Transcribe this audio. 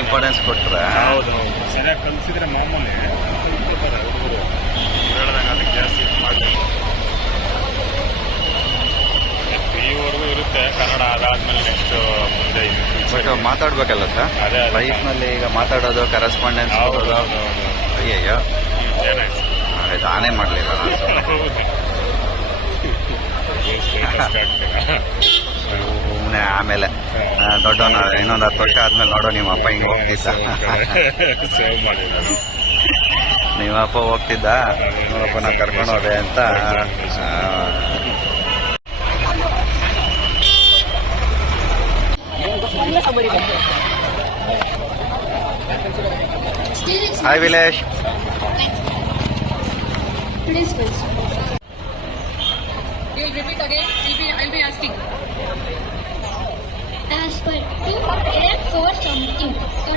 Importance ಕೊಟ್ರೆ. ಹೌದು ಸರಿಯಾಗಿ ಕಲಿಸಿದ್ರೆ ಮಾಮೂಲಿ ಕಲ್ತ್ಕೊತಾರೆ ಹುಡುಗರು. ಹೇಳ್ದಂಗೆ ಅದಕ್ಕೆ ಜಾಸ್ತಿ ಇದು ಮಾಡಬೇಕು. ಈವರೆಗೂ ಇರುತ್ತೆ ಕನ್ನಡ, ಅದಾದ್ಮೇಲೆ ನೆಕ್ಸ್ಟ್ ಮುಂದೆ ಬಟ್ ಮಾತಾಡ್ಬೇಕಲ್ಲ ಸರ್ ಅದೇ ಲೈಫ್ನಲ್ಲಿ. ಈಗ ಮಾತಾಡೋದು, ಕರೆಸ್ಪಾಂಡೆನ್ಸ್ ಕೊಡೋದು. ಅಯ್ಯಯ್ಯೋ ಏನಾಯ್ತು ಇದು ಆನೆ ಮಾಡಲಿಲ್ಲ ನಾನು. ಸುಮ್ಮನೆ ಆಮೇಲೆ ದೊಡ್ಡವನ ಇನ್ನೊಂದು 10 ವರ್ಷ ಆದ್ಮೇಲೆ ನೋಡೋ ನಿಮ್ಮ ಅಪ್ಪ ಹಿಂಗೆ ಹೋಗ್ತಿದ್ದ, ಸೇವ್ ಮಾಡಿಲ್ಲ. ನಿಮ್ಮ ಅಪ್ಪ ಹೋಗ್ತಿದ್ದ, ನೋಡಪ್ಪ ನಾ ಕರ್ಕೊಂಡು ಹೋದೆ ಅಂತ. Hi ವಿಲೇಶ್. Today's question. You'll repeat again. I'll be asking. As per 2 a for something, or